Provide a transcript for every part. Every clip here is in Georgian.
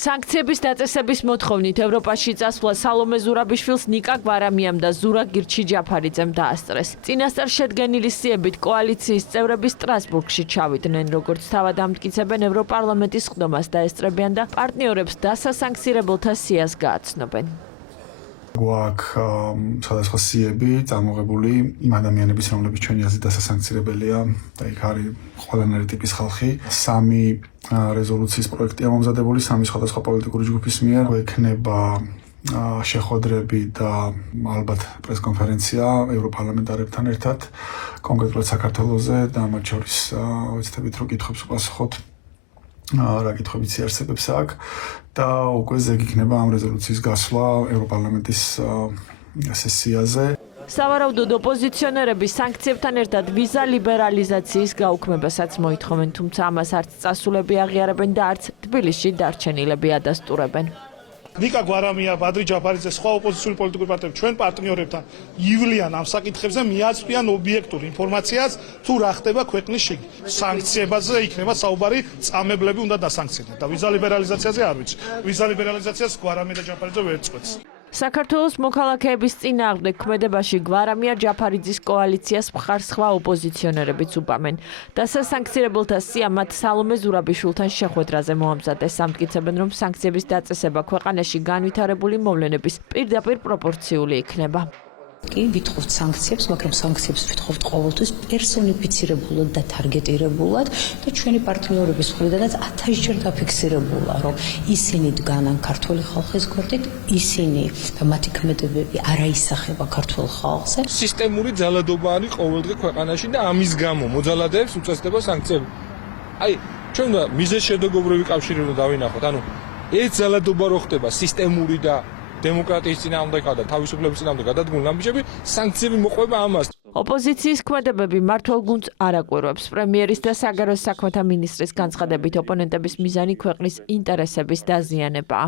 Სანქციების დაწესების მოთხოვნით ევროპაში წასვლა სალომე ზურაბიშვილს ნიკა გვარამიამ და ზურა გირჩიჯაფარიძემ დაასწრეს. წინასწარ შედგენილი სიებით კოალიციის წევრები სტრასბურგში ჩავიდნენ, როგორც თავად ამტკიცებენ ევროპარლამენტის ხდომას დაესწრებიან და პარტნიორებს დასასანქცირებელთა სიას გააცნობენ. გვაქვს სხვადასხვა სიები წარმოებული იმ ადამიანების, რომლებიც ჩვენი აზრით დასასანქცირებელია და იქ არის ყველანაირი ტიპის ხალხი. 3 რეზოლუციის პროექტია მომზადებული 3 სხვადასხვა პოლიტიკური ჯგუფის მიერ. ექნება შეხვედრები და ალბათ პრესკონფერენცია ევროპარლამენტარებთან ერთად, კონკრეტულად საქართველოზე და მათ შორის ვეცდებით რომ კითხვებს უპასუხოთ. რა კითხვებიც იარსებებს აქ და უკვე ზეგი იქნება ამ რეზოლუციის გასვლა ევროპარლამენტის სესიაზე. სავარაუდოდ ოპოზიციონერები სანქციებთან ერთად ვიზა ლიბერალიზაციის გაუქმებასაც მოითხოვენ, თუმცა ამას არც წასულები აღიარებენ და არც თბილისში დარჩენილები ადასტურებენ. ნიკა გვარამია, ბადრი ჯაფარიძე, სხვა ოპოზიციური პოლიტიკური პარტიები ჩვენ პარტნიორებთან ივლიან ამ საკითხებზე, მიაწვდიან ობიექტურ ინფორმაციას, თუ რა ხდება ქვეყნის შიგნით. სანქციებაზე იქნება საუბარი, წამებლები უნდა დასანქცირდნენ და ვიზა ლიბერალიზაციაზე არ ვიცი. ვიზა ლიბერალიზაციას გვარამია და ჯაფარიძე ვერ წყვეტს. საქართველოს მოქალაქეების წინააღმდეგ ქმედებაში გვარამია ჯაფარიძის კოალიციას მხარს სხვა ოპოზიციონერებიც უპამენ. დასასანქცირებელთა სია მათ სალომე ზურაბიშვილთან შეხვედრაზე მოამზადეს. ამტკიცებენ, რომ სანქციების დაწესება ქვეყანაში განვითარებული მოვლენების პირდაპირ პროპორციული იქნება. კი ვითხოვთ სანქციებს, მაგრამ სანქციებს ვითხოვთ ყოველთვის პერსონიფიცირებულად და ტარგეტირებულად და ჩვენი პარტნიორების მხრიდანაც 1000-ჯერ დაფიქსირებულა, რომ ისინი დგანან ქართული ხალხის გვერდით, ისინი და მათი ქმედებები არ აისახება ქართულ ხალხზე. სისტემური ძალადობა არის ყოველდღე ქვეყანაში და ამის გამო მოძალადეებს უწესდება სანქციები. აი, ჩვენ უნდა მიზეშედეგობრივი კავშირი უნდა დავინახოთ. ანუ ეს ძალადობა რო ხდება სისტემური და დემოკრატიის წინააღმდეგ და თავისუფლების წინააღმდეგ გადადგმული ამბიჯები, სანქციები მოყვება ამას. ოპოზიციის ქმედებები მართლ გუნდს არ აკვირვებს. პრემიერის და საგარეო საქმეთა მინისტრის განცხადებით ოპონენტების მიზანი ქვეყნის ინტერესების დაზიანებაა.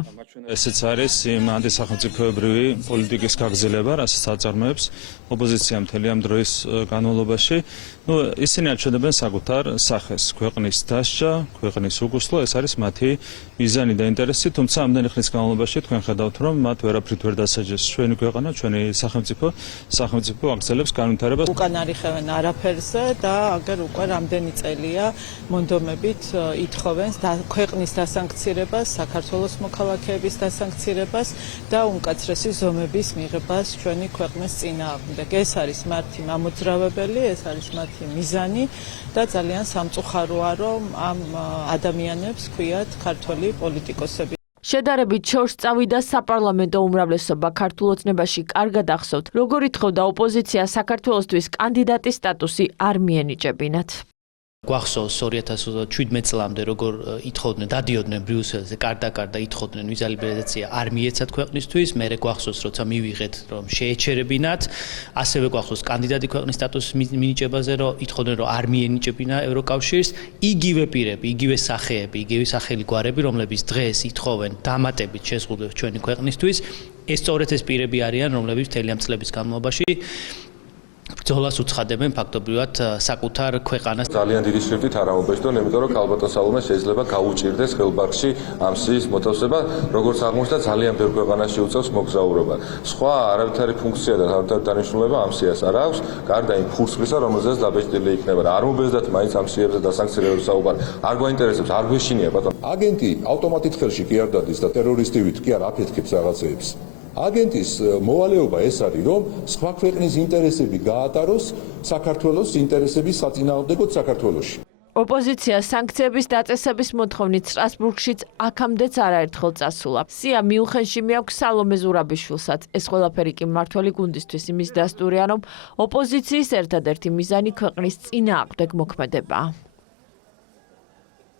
ესეც არის იმ ანტისახელმწიფოებრივი პოლიტიკის გაგრძელება, რასაც აწარმოებს ოპოზიცია მთელი ამ დროის განმავლობაში. ისინი აჩვენებენ საკუთარ სახეს, ქვეყნის დასჯა, ქვეყნის უგუსლო, ეს არის მათი მიზანი და ინტერესი, თუმცა ამდენი ხნის განმავლობაში თქვენ ხედავთ, რომ მათ ვერაფრით ვერ დასაჯეს ჩვენი ქვეყანა, ჩვენი სახელმწიფო აგრძელებს განვითარებას. უკან არიხევენ არაფერზე და აგერ უკვე რამდენი წელია მონდომებით ითხოვენ ქვეყნის დასანქცირებას, საქართველოს მოქალაქეების დასანქცირებას და უმკაცრესი ზომების მიღებას ჩვენი ქვეყნის წინააღმდეგ. ეს არის მათი მამოძრავებელი, ეს არის მათი მიზანი და ძალიან სამწუხაროა, რომ ამ ადამიანებს ქვიათ ქართველი პოლიტიკოსები. შედარებით შორს წავიდა საპარლამენტო უმრავლესობა. ქართულ ოცნებაში კარგად ახსოვთ, როგორ ითხოვდა ოპოზიცია საქართველოსთვის კანდიდატის სტატუსი არ მიენიჭებინათ. გვახსოვს 2017 წლამდე როგორ ითხოვდნენ, დადიოდნენ ბრიუსელზე, კარდა ითხოვდნენ ვიზა ლიბერალიზაცია არ მიეცათ ქვეყნისთვის, მერე გვახსოვს როცა მივიღეთ რომ შეეჩერებინათ, ასევე გვახსოვს კანდიდატი ქვეყნის სტატუსის მინიჭებაზე რომ ითხოვდნენ რომ არ მიენიჭებინა ევროკავშირს, იგივე პირები, იგივე სახეები, იგივე სახელი გვარები, რომლებიც დღეს ითხოვენ დამატებით შეზღუდვებს ჩვენი ქვეყნისთვის, ეს სწორედ ეს პირები არიან, რომლებიც მთელი ამ წლების განმავლობაში ბრძოლას უცხადებენ ფაქტობრივად საკუთარ ქვეყანას. ძალიან დიდი შრიფტით არ აუბეჭდონ, იმიტომ რომ ქალბატონ სალომე შეიძლება გაუჭირდეს ხელბაღში ამ სიის მოთავსება, როგორც აღმოჩნდა ძალიან ბევრ ქვეყანაში უწევს მოგზაურობა. სხვა არავითარი ფუნქცია და არავითარი დანიშნულება ამ სიას არ აქვს, გარდა იმ ფურცლისა, რომელზეც დაბეჭდილი იქნება და არ მობეზდათ მაინც ამ სიებზე დასანქცირებების საუბარი. არ გვაინტერესებს, არ გვეშინია ბატონო. აგენტი ავტომატით ხელში კი არ დადის და ტერორისტივით კი არ აფეთქებს რაღაცეებს. აგენტის მოვალეობა ეს არის, რომ სხვა ქვეყნის ინტერესები გაატაროს საქართველოს ინტერესების საწინააღმდეგოდ საქართველოში. ოპოზიცია სანქციების დაწესების მოთხოვნით სტრასბურგშიც აქამდეც არაერთხელ წასულა. სია მიუნხენში მიაქვს სალომე ზურაბიშვილსაც. ეს ყველაფერი კი მმართველი გუნდისთვის იმის დასტურია, რომ ოპოზიციის ერთადერთი მიზანი ქვეყნის წინააღმდეგ მოქმედებაა.